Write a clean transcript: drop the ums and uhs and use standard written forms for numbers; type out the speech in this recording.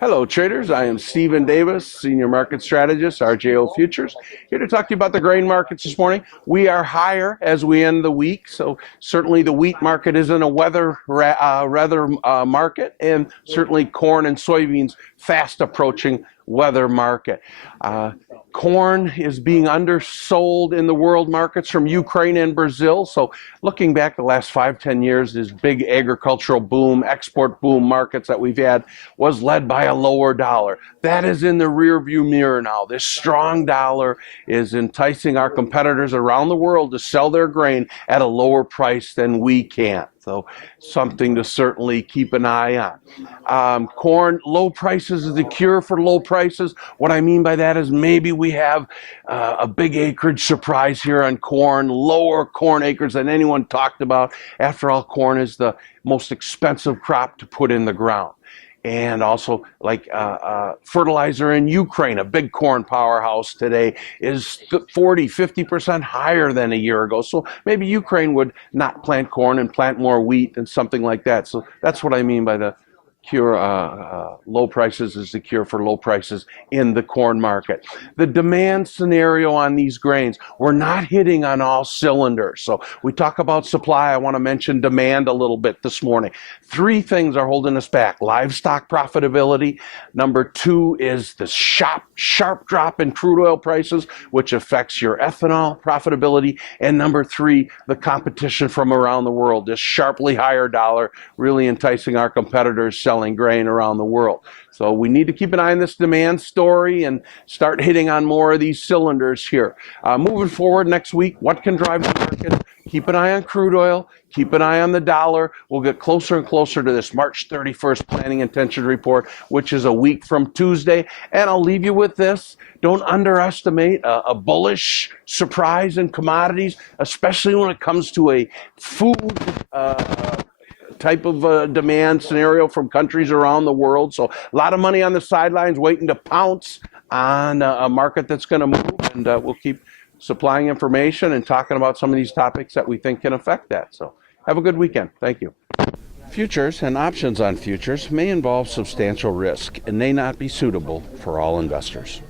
Hello, traders. I am Stephen Davis, Senior Market Strategist, RJO Futures, here to talk to you about the grain markets this morning. We are higher as we end the week, so certainly the wheat market is in a weather market, and certainly corn and soybeans fast approaching weather market. Corn is being undersold in the world markets from Ukraine and Brazil. So looking back the last 5-10 years, this big agricultural boom, export boom markets that we've had was led by a lower dollar. That is in the rear view mirror now. This strong dollar is enticing our competitors around the world to sell their grain at a lower price than we can. So something to certainly keep an eye on. Corn, low prices is the cure for low prices. What I mean by that is maybe we have a big acreage surprise here on corn, lower corn acres than anyone talked about. After all, corn is the most expensive crop to put in the ground. And also, like fertilizer in Ukraine, a big corn powerhouse today, is 40-50% higher than a year ago. So maybe Ukraine would not plant corn and plant more wheat and something like that. So that's what I mean by the cure. Low prices is the cure for low prices in the corn market. The demand scenario on these grains, we're not hitting on all cylinders. So we talk about supply. I want to mention demand a little bit this morning. Three things are holding us back: livestock profitability. Number two is the sharp drop in crude oil prices, which affects your ethanol profitability. And number three, the competition from around the world. This sharply higher dollar really enticing our competitors selling grain around the world. So we need to keep an eye on this demand story and start hitting on more of these cylinders here. Moving forward next week, what can drive the market? Keep an eye on crude oil. Keep an eye on the dollar. We'll get closer and closer to this March 31st planning intention report, which is a week from Tuesday. And I'll leave you with this. Don't underestimate a bullish surprise in commodities, especially when it comes to a food type of demand scenario from countries around the world. So a lot of money on the sidelines waiting to pounce on a market that's going to move, and we'll keep supplying information and talking about some of these topics that we think can affect that. So have a good weekend. Thank you. Futures and options on futures may involve substantial risk and may not be suitable for all investors.